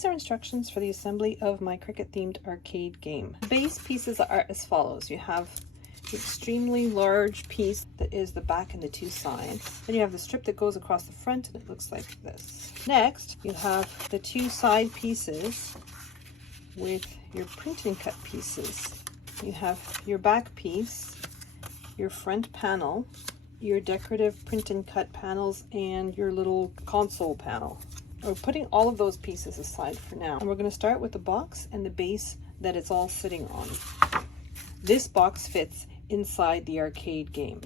these are instructions for the assembly of my Cricut themed arcade game. The base pieces are as follows. You have the extremely large piece that is the back and the two sides. Then you have the strip that goes across the front and it looks like this. Next, you have the two side pieces with your print and cut pieces. You have your back piece, your front panel, your decorative print and cut panels, and your little console panel. We're putting all of those pieces aside for now. And we're going to start with the box and the base that it's all sitting on. This box fits inside the arcade game.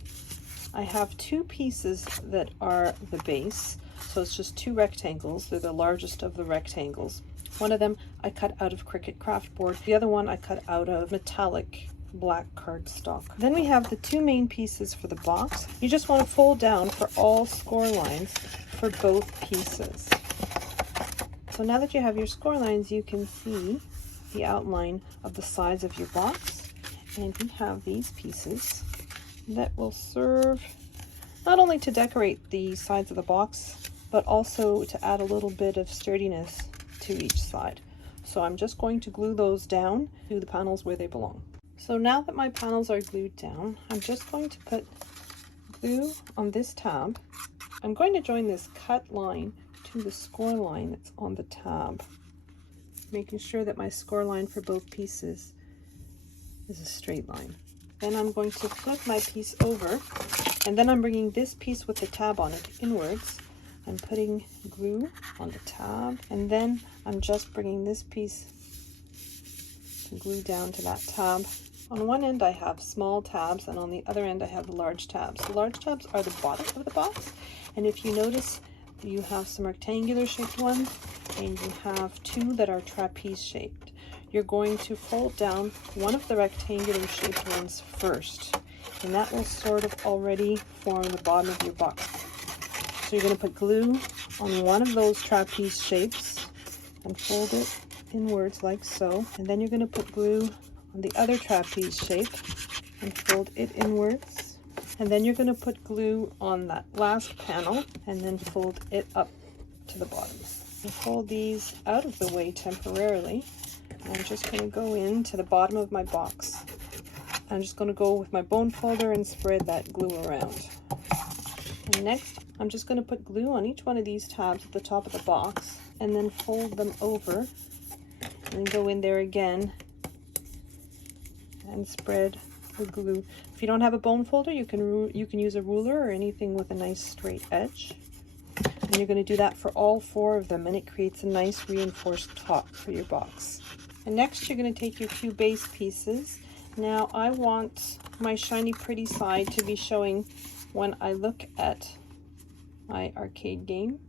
I have two pieces that are the base. So it's just two rectangles. They're the largest of the rectangles. One of them I cut out of Cricut craft board. The other one I cut out of metallic black cardstock. Then we have the two main pieces for the box. You just want to fold down for all score lines for both pieces. So now that you have your score lines, you can see the outline of the sides of your box. And we have these pieces that will serve not only to decorate the sides of the box, but also to add a little bit of sturdiness to each side. So I'm just going to glue those down to the panels where they belong. So now that my panels are glued down, I'm just going to put glue on this tab. I'm going to join this cut line to the score line that's on the tab, making sure that my score line for both pieces is a straight line. Then I'm going to flip my piece over, and then I'm bringing this piece with the tab on it inwards. I'm putting glue on the tab, and then I'm just bringing this piece to glue down to that tab. On one end I have small tabs, and on the other end I have the large tabs. The large tabs are the bottom of the box, and if you notice, you have some rectangular shaped ones, and you have two that are trapeze shaped. You're going to fold down one of the rectangular shaped ones first, and that will sort of already form the bottom of your box. So you're going to put glue on one of those trapeze shapes and fold it inwards like so, and then you're going to put glue on the other trapeze shape and fold it inwards, and then you're going to put glue on that last panel and then fold it up to the bottom. And fold these out of the way temporarily. I'm just going to go into the bottom of my box. I'm just going to go with my bone folder and spread that glue around. And next, I'm just going to put glue on each one of these tabs at the top of the box and then fold them over and go in there again and spread the glue. If you don't have a bone folder, you can use a ruler or anything with a nice straight edge. And you're going to do that for all four of them, and it creates a nice reinforced top for your box. And next you're going to take your two base pieces. Now I want my shiny pretty side to be showing when I look at my arcade game.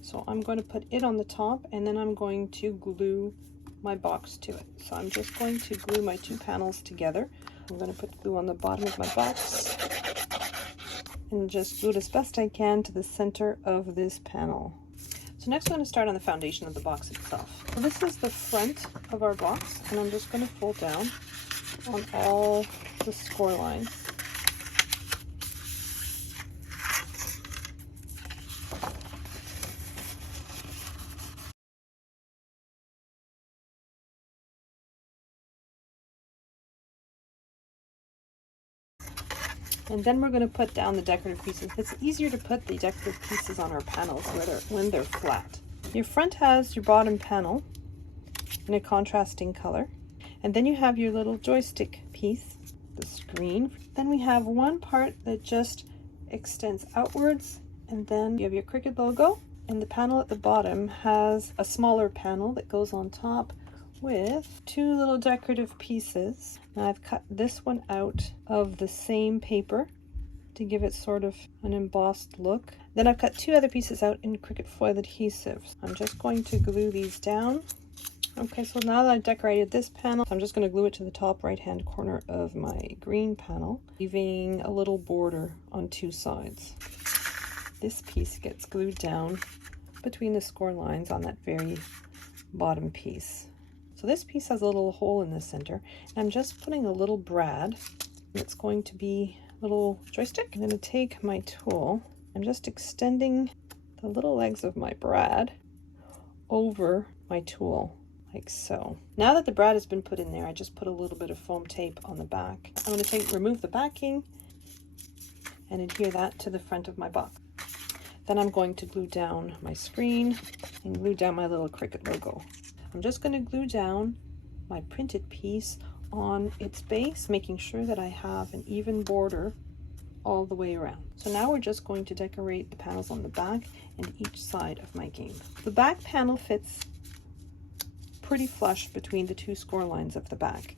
So I'm going to put it on the top, and then I'm going to glue my box to it. So I'm just going to glue my two panels together. I'm going to put glue on the bottom of my box and just glue it as best I can to the center of this panel. So next I'm going to start on the foundation of the box itself. So this is the front of our box, and I'm just going to fold down on all the score lines. And then we're going to put down the decorative pieces. It's easier to put the decorative pieces on our panels when they're flat. Your front has your bottom panel in a contrasting color. And then you have your little joystick piece, the screen. Then we have one part that just extends outwards, and then you have your Cricut logo. And the panel at the bottom has a smaller panel that goes on top with two little decorative pieces. Now I've cut this one out of the same paper to give it sort of an embossed look. Then I've cut two other pieces out in Cricut foil adhesive. I'm just going to glue these down. Okay, so now that I've decorated this panel, I'm just going to glue it to the top right hand corner of my green panel, leaving a little border on two sides. This piece gets glued down between the score lines on that very bottom piece. So this piece has a little hole in the center, and I'm just putting a little brad. It's going to be a little joystick. I'm going to take my tool. I'm just extending the little legs of my brad over my tool, like so. Now that the brad has been put in there, I just put a little bit of foam tape on the back. I'm going to remove the backing and adhere that to the front of my box. Then I'm going to glue down my screen and glue down my little Cricut logo. I'm just going to glue down my printed piece on its base, making sure that I have an even border all the way around. So now we're just going to decorate the panels on the back and each side of my game. The back panel fits pretty flush between the two score lines of the back,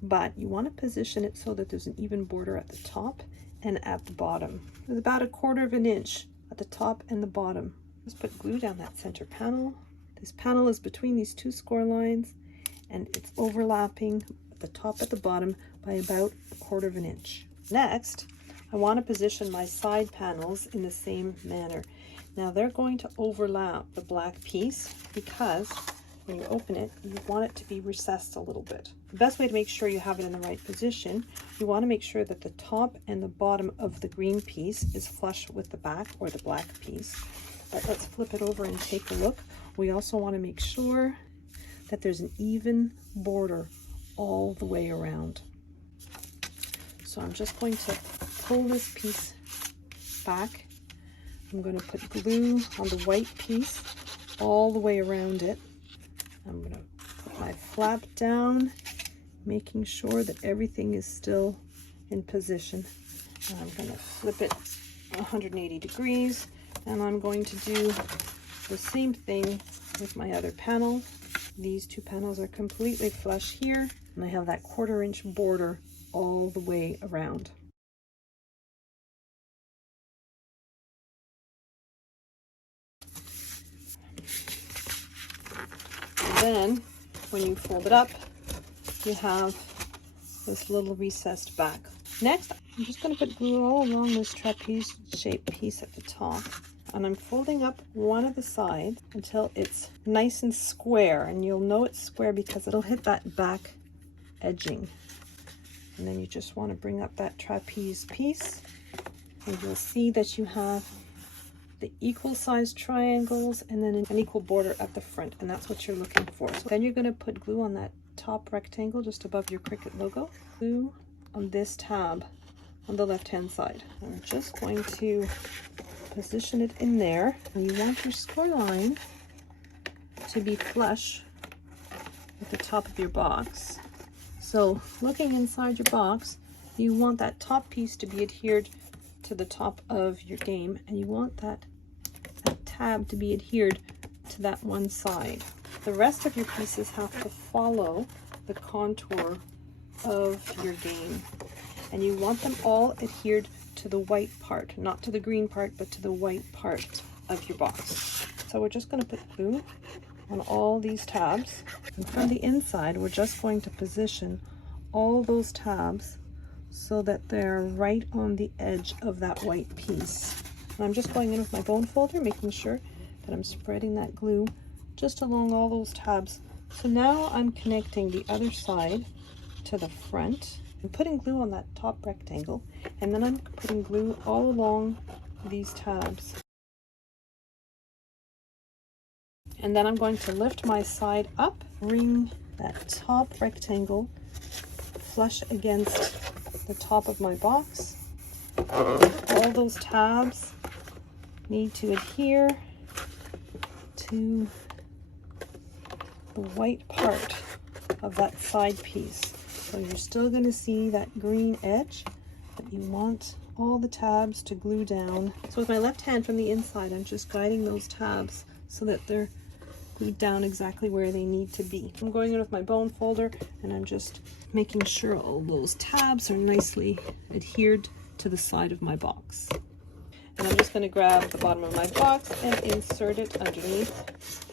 but you want to position it so that there's an even border at the top and at the bottom. There's about 1/4 of an inch at the top and the bottom. Just put glue down that center panel. This panel is between these two score lines and it's overlapping at the top at the bottom by about 1/4 of an inch. Next, I want to position my side panels in the same manner. Now they're going to overlap the black piece because when you open it, you want it to be recessed a little bit. The best way to make sure you have it in the right position, you want to make sure that the top and the bottom of the green piece is flush with the back or the black piece. But let's flip it over and take a look. We also want to make sure that there's an even border all the way around. So I'm just going to pull this piece back. I'm going to put glue on the white piece all the way around it. I'm going to put my flap down, making sure that everything is still in position. And I'm going to flip it 180 degrees, and I'm going to do the same thing with my other panel. These two panels are completely flush here, and I have that 1/4 inch border all the way around. And then when you fold it up, you have this little recessed back. Next, I'm just going to put glue all along this trapeze shaped piece at the top, and I'm folding up one of the sides until it's nice and square, and you'll know it's square because it'll hit that back edging. And then you just want to bring up that trapeze piece, and you'll see that you have the equal sized triangles and then an equal border at the front, and that's what you're looking for. So then you're going to put glue on that top rectangle just above your Cricut logo, glue on this tab on the left hand side. I'm just going to position it in there, and you want your score line to be flush with the top of your box. So looking inside your box, you want that top piece to be adhered to the top of your game, and you want that tab to be adhered to that one side. The rest of your pieces have to follow the contour of your game, and you want them all adhered to the white part, not to the green part, but to the white part of your box. So we're just going to put glue on all these tabs, and from the inside we're just going to position all those tabs so that they're right on the edge of that white piece. And I'm just going in with my bone folder, making sure that I'm spreading that glue just along all those tabs. So now I'm connecting the other side to the front. I'm putting glue on that top rectangle, and then I'm putting glue all along these tabs. And then I'm going to lift my side up, bring that top rectangle flush against the top of my box. All those tabs need to adhere to the white part of that side piece. So you're still going to see that green edge, but you want all the tabs to glue down. So with my left hand from the inside, I'm just guiding those tabs so that they're glued down exactly where they need to be. I'm going in with my bone folder, and I'm just making sure all those tabs are nicely adhered to the side of my box. And I'm just going to grab the bottom of my box and insert it underneath